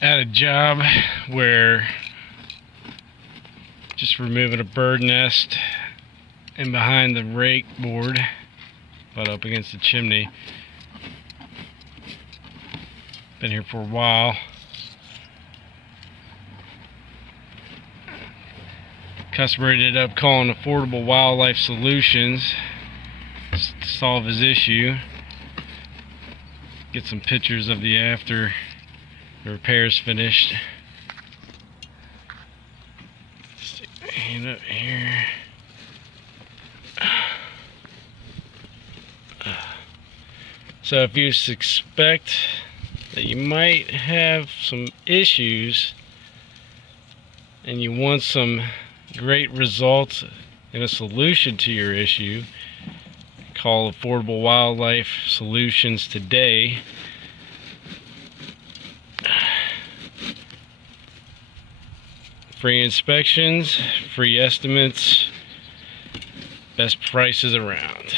at a job where just removing a bird nest and behind the rake board, but up against the chimney. Been here for a while. Customer ended up calling Affordable Wildlife Solutions to solve his issue. Get some pictures of the after the repair's finished. Stick my hand up here. So if you suspect that you might have some issues and you want some great results and a solution to your issue, call Affordable Wildlife Solutions today. Free inspections, free estimates, best prices around.